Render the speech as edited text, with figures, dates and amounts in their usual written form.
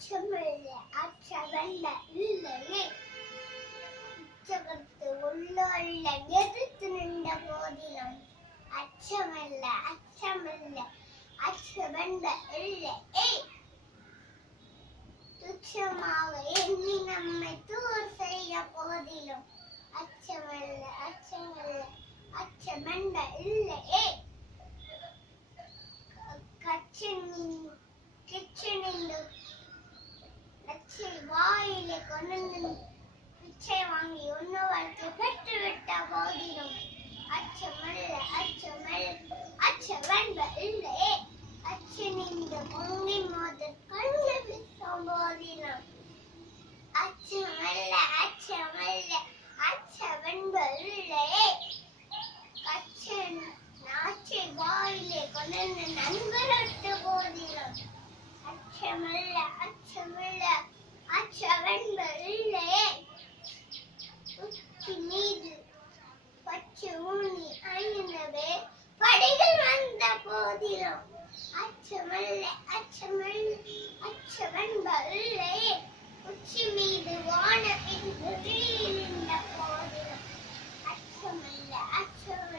அச்சமில்லை அச்சவல்ல இல்லையே உச்சகத்து உள்ள எதிர்த்து நின்ற போதிலும் அச்சமில்ல அச்சமில்ல அச்சவல்ல இல்லையே துச்சமாக எண்ணி நம்மை தூர் செய்ய போதிலும் அச்சமில்ல அச்சமில்ல அச்சமென்ற இல்லையே கிச்சனில் லட்சை வாயிலே கொண்டு பிச்சை வாங்கி உணவருக்கு பெற்றுவிட்ட போதிலும் அச்சமல்ல அச்சமல்ல அச்சவென்ற இல்லையே அச்சனிந்த பொங்கி மோதல் கண்ணு வீசும் போதிலும் அச்சமல்ல அச்சமல்ல அச்சவென்ற இல்லையே கச்சன் நாச்சை வாயிலே கொண்டு நண்பரட்டு போதிலும் அச்சமல்ல அச்சமல்ல அச்சவென்ற இல்லையே உச்சி மீது பச்சை ஊனி அணிந்தவே படிகள் வந்த போதிலும் அச்சமல்ல அச்சமல்ல அச்சவென்ற இல்லையே உச்சி மீது வானவின் நின்ற போதிலும் அச்சமல்ல அச்சமல்ல